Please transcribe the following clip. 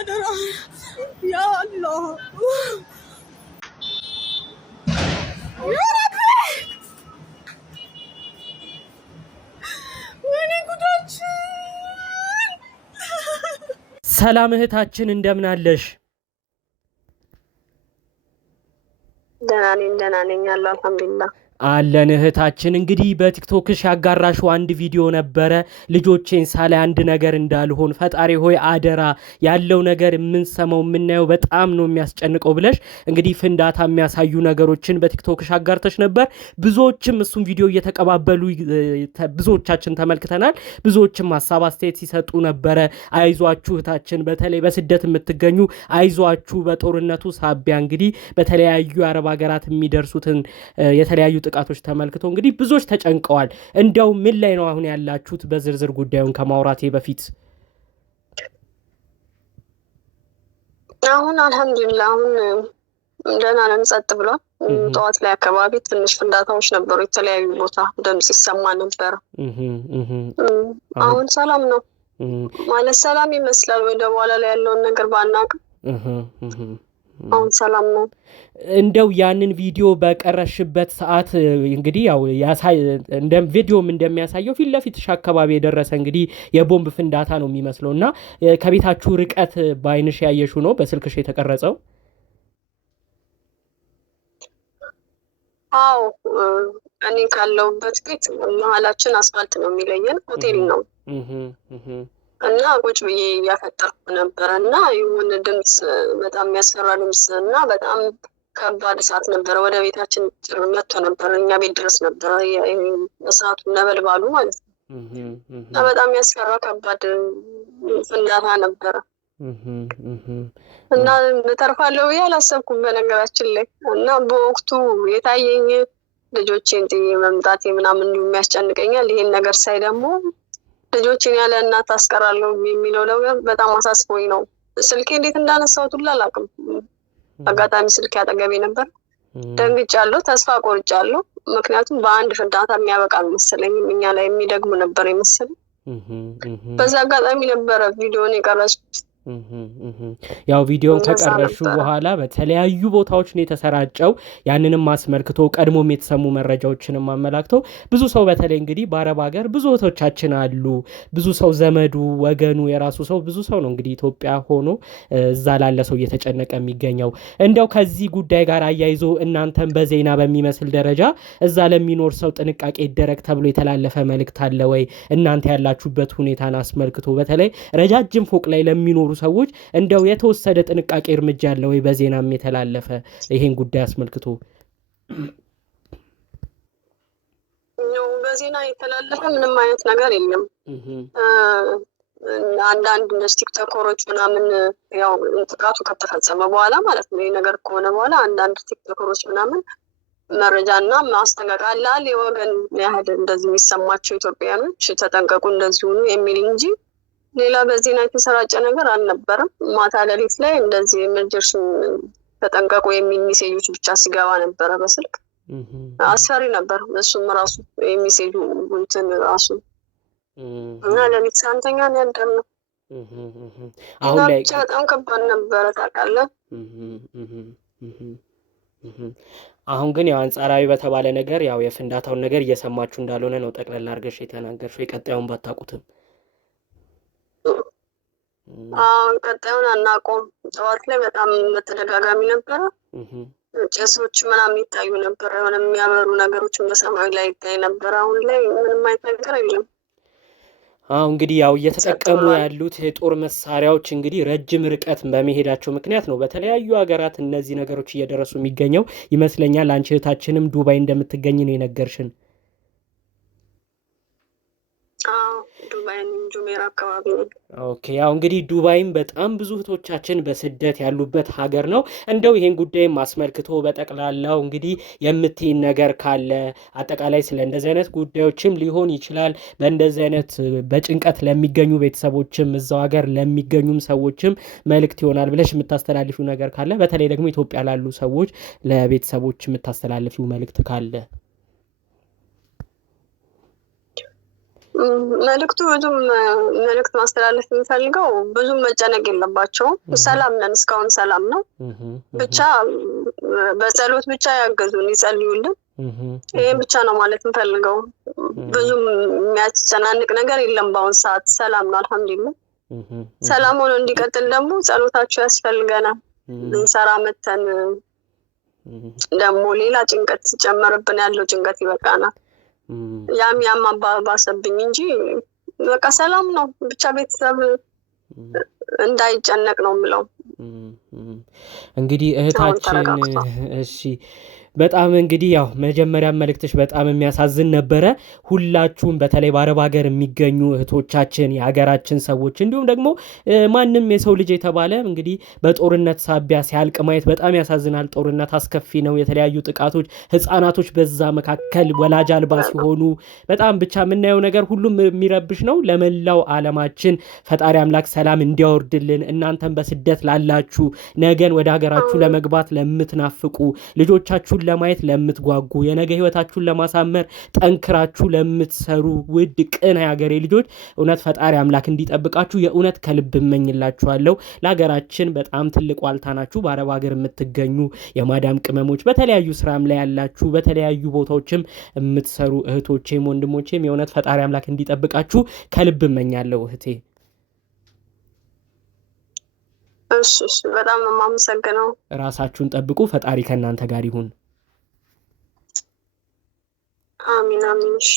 يا الله يا ربي ወይኔ ጉዳችን ሰላም እህታችን እንደምን አለሽ ደህና ነኝ አልሐምዱሊላህ አለን እህታችን እንግዲህ በቲክቶክሽ ያጋራሽው አንድ ቪዲዮ ነበረ ልጆቼን ሳለ አንድ ነገር እንዳልሆን ፈጣሪ ሆይ አደራ ያለው ነገር የምንሰማው የምናየው በጣም ነው የሚያስጨንቀው ብለሽ እንግዲህ ፍንዳታ የሚያሳዩ ነገሮችን በቲክቶክሽ አጋርተሽ ነበር ብዙዎችም እሱን ቪዲዮ እየተቀባበሉ ብዙዎቻችን ተመልክተናል ብዙዎችም ሐሳብ አስተያየት ሲሰጡ ነበረ አይዟችሁ እህታችን በተለይ በስደት የምትገኙ አይዟችሁ በጦርነቱ ሳቢያ እንግዲህ በተለያዩ አረብ ሀገራት የሚደርሱትን የተለያዩ ጥቃቶች ተመልክቶ እንግዲህ ብዙዎች ተጨንቀዋል እንደው ምን ላይ ነው አሁን ያላችሁት በዝርዝር ጉዳዩን ከማውራቴ በፊት አሁን አልহামዱሊላህ አሁን ደህና ነን ጸጥ ብሏል ጠዋት ላይ አካባቢ ትንሽ ፍንዳታዎች ነበሩ የተለያዩ ቦታ ድምጽ ይሰማ ነበር አሁን ሰላም ነው ማለት ሰላም ይመስላል ወደ በኋላ ላይ ያለውን ነገር ባናውቅም አሁን ሰላም ነው እንደው ያንን ቪዲዮ በቀረሽበት ሰዓት እንግዲህ ያው እንደም ቪዲዮም እንደሚያሳየው ፊት ለፊትሽ አካባቢ የደረሰ እንግዲህ የቦምብ ፍንዳታ ነው የሚመስለውና ከቤታችሁ ርቀት ባይንሽ ያየሽው ነው በስልክሽ የተቀረጸው አው እኔ ካለውበት ቤት መሀላችን አስፋልት ነው የሚለየን ሆቴል ነው እና ቁጭ ብዬ ያፈጠርኩ ነበር እና የሆነ ድምጽ በጣም የሚያስፈራ ድምጽ እና በጣም ከባድ እሳት ነበር ወደ ቤታችን መጥቶ ነበር እኛ ቤት ድረስ ነበር እሳቱ ነበልባሉ ማለት ነው በጣም ያስፈራ ከባድ ፍንዳታ ነበር እና ተርፋለሁ ያላሰብኩም በነገራችን ላይ እና በወቅቱ የታየኝ ልጆቼን ጥዬ መምጣቴ ምናምን የሚያስጨንቀኛል ይሄን ነገር ሳይ ደግሞ ልጆችን ያለ እናት አስቀራለሁ የሚለው ነገር በጣም አሳስቦኝ ነው ስልኬ እንዴት እንዳነሳሁት ሁሉ አላውቅም አጋጣሚ ስልኬ አጠገቤ ነበር ደንግጫለሁ ተስፋ ቆርጫለሁ ምክንያቱም በአንድ ፍንዳታ የሚያበቃ መሰለኝ እኛ ላይ የሚደግሙ ነበር ይመስል በዛ አጋጣሚ ነበር ቪዲዮን የቀረጽኩት ያው ቪዲዮን ከቀረሹ በኋላ በተለያዩ ቦታዎች ነው የተሰራጨው ያንንም ማስመልክቶ ቀድሞም የተሰሙ መረጃዎችንም አመላክተው ብዙ ሰው በተለይ እንግዲህ በአረብ ሀገር ብዙ ወቶቻችን አሉ ብዙ ሰው ዘመዱ ወገኑ የራሱ ሰው ብዙ ሰው ነው እንግዲህ ኢትዮጵያ ሆኖ እዛ ላለ ሰው እየተጨነቀ የሚገኘው እንደው ከዚህ ጉዳይ ጋር አያይዞ እናንተም በዜና በሚመስል ደረጃ እዛ ለሚኖር ሰው ጥንቃቄ ይደረግ ተብሎ የተላለፈ መልእክት አለ ወይ እናንተ ያላችሁበት ሁኔታን አስመልክቶ በተለይ ረጃጅም ፎቅ ላይ ለሚኖሩ ሰዎች እንደው የተወሰደ ጥንቃቄ እርምጃ አለ ወይ በዜናም የተላለፈ ይሄን ጉዳይ አስመልክቶ ነው በዜና የተላለፈ ምንም አይነት ነገር የለም አንዳንድ ቲክቶከሮች ምናምን ያው ጥቃቱ ከተፈጸመ በኋላ ማለት ነው ይሄ ነገር ከሆነ በኋላ አንዳንድ ቲክቶከሮች ምናምን መረጃና ማስተካከል የወገን ያህል እንደዚህ የሚሰማቸው ኢትዮጵያኖች ተጠንቀቁ እንደዚህ ሆኑ የሚል እንጂ ሌላ በዜና የተሰራጨ ነገር አልነበረም ማታ ሌሊት ላይ እንደዚህ ኢመርጀንሲ ተጠንቀቁ የሚል ሜሴጆች ብቻ ሲገባ ነበር በስልክ አስፈሪ ነበር እሱም ራሱ የሚሴጁ እንትን ራሱ እና ሌሊት ሳንተኛ ነው ያደረነው አሁን ላይ በጣም ከባድ ነበር ታውቃለህ አሁን ግን ያው አንጻራዊ በተባለ ነገር ያው የፍንዳታውን ነገር እየሰማችሁ እንዳልሆነ ነው ጠቅለል አድርገሽ የተናገርሽው የቀጣዩን ባታውቁትም ቀጣዩን አናውቀውም ጠዋት ላይ በጣም በተደጋጋሚ ነበረ ጭሶች ምናምን ይታዩ ነበር የሆነ የሚያበሩ ነገሮችን በሰማዩ ላይ ይታይ ነበር አሁን ላይ ምንም አይተገር የለም እንግዲህ ያው እየተጠቀሙ ያሉት የጦር መሳሪያዎች እንግዲህ ረጅም ርቀት በመሄዳቸው ምክንያት ነው በተለያዩ ሀገራት እነዚህ ነገሮች እየደረሱ የሚገኘው ይመስለኛል አንቺ እህታችንም ዱባይ እንደምትገኝ ነው የነገርሽን ጁሜራ አካባቢ ኦኬ ያው እንግዲህ ዱባይም በጣም ብዙ እህቶቻችን በስደት ያሉበት ሀገር ነው እንደው ይሄን ጉዳይ ማስመልክቶ በጠቅላላው እንግዲህ የምትይን ነገር ካለ አጠቃላይ ስለ እንደዚህ አይነት ጉዳዮችም ሊሆን ይችላል በእንደዚህ አይነት በጭንቀት ለሚገኙ ቤተሰቦችም እዛው ሀገር ለሚገኙም ሰዎችም መልእክት ይሆናል ብለሽ የምታስተላልፊው ነገር ካለ በተለይ ደግሞ ኢትዮጵያ ላሉ ሰዎች ለቤተሰቦች የምታስተላልፊው መልእክት ካለ መልእክቱ ብዙም መልእክት ማስተላለፍ የሚፈልገው ብዙም መጨነቅ የለባቸውም። ሰላም ነን፣ እስካሁን ሰላም ነው። ብቻ በጸሎት ብቻ ያገዙን፣ ይጸልዩልን። ይሄን ብቻ ነው ማለት የምፈልገው። ብዙም የሚያስጨናንቅ ነገር የለም። በአሁን ሰዓት ሰላም ነው፣ አልሐምዱሊላህ። ሰላም ሆኖ እንዲቀጥል ደግሞ ጸሎታችሁ ያስፈልገናል። ልንሰራ መተን ደግሞ ሌላ ጭንቀት ጨመረብን። ያለው ጭንቀት ይበቃናል። ያም አባባሰብኝ እንጂ በቃ ሰላም ነው። ብቻ ቤተሰብ እንዳይጨነቅ ነው የምለው። እንግዲህ እህታችን እሺ በጣም እንግዲህ ያው መጀመሪያ መልእክትሽ በጣም የሚያሳዝን ነበረ። ሁላችሁም በተለይ በአረብ ሀገር የሚገኙ እህቶቻችን፣ የሀገራችን ሰዎች እንዲሁም ደግሞ ማንም የሰው ልጅ የተባለ እንግዲህ በጦርነት ሳቢያ ሲያልቅ ማየት በጣም ያሳዝናል። ጦርነት አስከፊ ነው። የተለያዩ ጥቃቶች፣ ህፃናቶች በዛ መካከል ወላጅ አልባ ሲሆኑ በጣም ብቻ የምናየው ነገር ሁሉም የሚረብሽ ነው። ለመላው ዓለማችን ፈጣሪ አምላክ ሰላም እንዲያወርድልን፣ እናንተም በስደት ላላችሁ ነገን ወደ ሀገራችሁ ለመግባት ለምትናፍቁ ልጆቻችሁ ለማየት ለምትጓጉ የነገ ህይወታችሁን ለማሳመር ጠንክራችሁ ለምትሰሩ ውድ ቅን የሀገሬ ልጆች እውነት ፈጣሪ አምላክ እንዲጠብቃችሁ የእውነት ከልብ እመኝላችኋለሁ። ለሀገራችን በጣም ትልቅ ዋልታ ናችሁ። በአረብ ሀገር የምትገኙ የማዳም ቅመሞች፣ በተለያዩ ስራም ላይ ያላችሁ፣ በተለያዩ ቦታዎችም የምትሰሩ እህቶቼም ወንድሞቼም የእውነት ፈጣሪ አምላክ እንዲጠብቃችሁ ከልብ እመኛለሁ እህቴ። እሺ በጣም ነው የማመሰግነው። ራሳችሁን ጠብቁ። ፈጣሪ ከእናንተ ጋር ይሁን። አሚን አሚን። እሺ